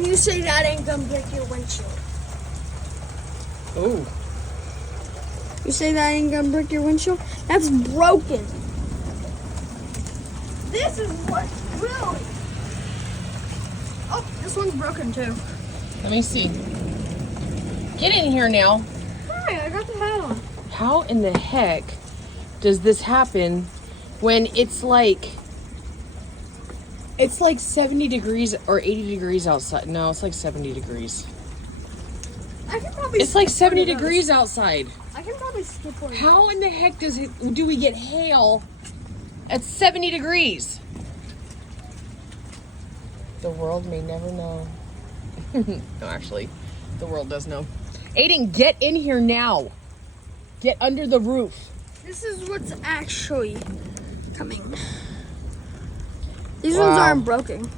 You say that ain't gonna break your windshield. Oh. You say that ain't gonna break your windshield? That's broken. This is what really. Oh, this one's broken too. Let me see. Get in here now. Hi, I got the hat on. How in the heck does this happen when it's like 70 degrees or 80 degrees outside? No, it's like 70 degrees. I can probably. It's like skip 70 one of those. degrees outside. I can probably skip one. How in the heck do we get hail at 70 degrees? The world may never know. No, actually, the world does know. Aiden, get in here now. Get under the roof. This is what's actually coming. These Wow. ones aren't broken.